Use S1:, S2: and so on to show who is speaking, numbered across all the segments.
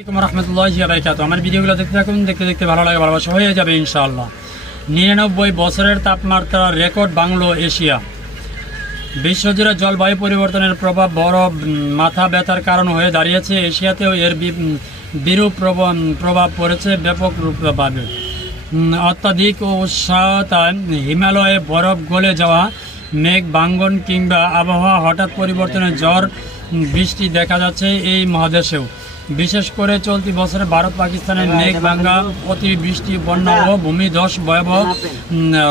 S1: রহমতুল্লাহ বারকাত আমার ভিডিওগুলো দেখতে থাকুন দেখতে দেখতে ভালো লাগে ভালোবাসা হয়ে যাবে ইনশাআল্লাহ। নিরানব্বই বছরের তাপমাত্রা রেকর্ড বাংলো এশিয়া। বিশ্বজুড়ে জলবায়ু পরিবর্তনের প্রভাব বড় মাথা ব্যথার কারণ হয়ে দাঁড়িয়েছে। এশিয়াতেও এর বিরূপ প্রভাব পড়েছে ব্যাপক রূপভাবে। অত্যাধিক উৎসাহতায় হিমালয়ে বরফ গলে যাওয়া মেঘ বাঙ্গন কিংবা আবহাওয়া হঠাৎ পরিবর্তনের উম, বৃষ্টি দেখা যাচ্ছে এই মহাদেশেও। বিশেষ করে চলতি বছরে ভারত পাকিস্তানের মেঘ ভাঙ্গা অতিবৃষ্টি বন্যা ও ভূমিধস ভয়াবহ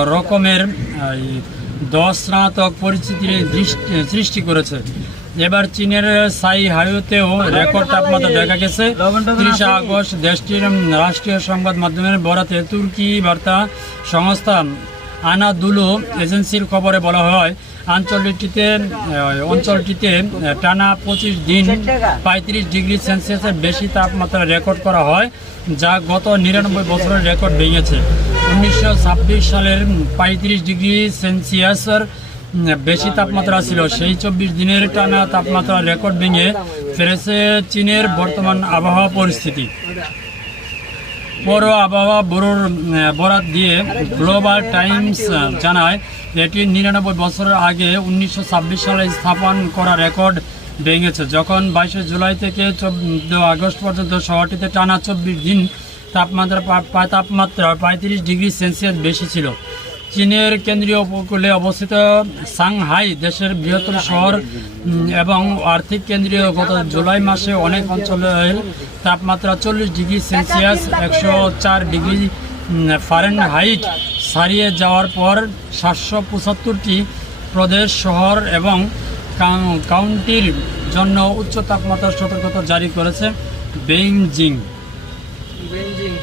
S1: রকমের আহ, দশ স্নাতক পরিস্থিতির সৃষ্টি করেছে। এবার চীনের সাই হাইওতেও রেকর্ড তাপমাত্রা দেখা গেছে। তিরিশে আগস্ট দেশটির রাষ্ট্রীয় সংবাদ মাধ্যমের বরাতে তুর্কি বার্তা সংস্থা আনাদুলু এজেন্সির খবরে বলা হয় অঞ্চলটিতে অঞ্চলটিতে টানা পঁচিশ দিন পঁয়ত্রিশ ডিগ্রি সেলসিয়াসের বেশি তাপমাত্রা রেকর্ড করা হয়, যা গত নিরানব্বই বছরের রেকর্ড ভেঙেছে। উনিশশো ছাব্বিশ সালের পঁয়ত্রিশ ডিগ্রি সেলসিয়াসের বেশি তাপমাত্রা ছিল। সেই চব্বিশ দিনের টানা তাপমাত্রা রেকর্ড ভেঙে ফেলেছে চীনের বর্তমান আবহাওয়া পরিস্থিতি। পৌর আবহাওয়া ব্যুরোর বরাত দিয়ে গ্লোবাল টাইমস জানায় এটি নিরানব্বই বছরের আগে উনিশশো ছাব্বিশ সালে স্থাপন করা রেকর্ড ভেঙেছে। যখন বাইশে জুলাই থেকে চোদ্দ আগস্ট পর্যন্ত শহরটিতে টানা চব্বিশ দিন তাপমাত্রা তাপমাত্রা পঁয়ত্রিশ ডিগ্রি সেলসিয়াস বেশি ছিল। চীনের কেন্দ্রীয় উপকূলে অবস্থিত সাংহাই দেশের বৃহত্তম শহর এবং আর্থিক কেন্দ্রীয় গত জুলাই মাসে অনেক অঞ্চলের তাপমাত্রা চল্লিশ ডিগ্রি সেলসিয়াস একশো চার ডিগ্রি ফারেনহাইট। ছাড়িয়ে যাওয়ার পর সাতশো পঁচাত্তরটি প্রদেশ শহর এবং কাউন্টির জন্য উচ্চ তাপমাত্রার সতর্কতা জারি করেছে বেইজিং।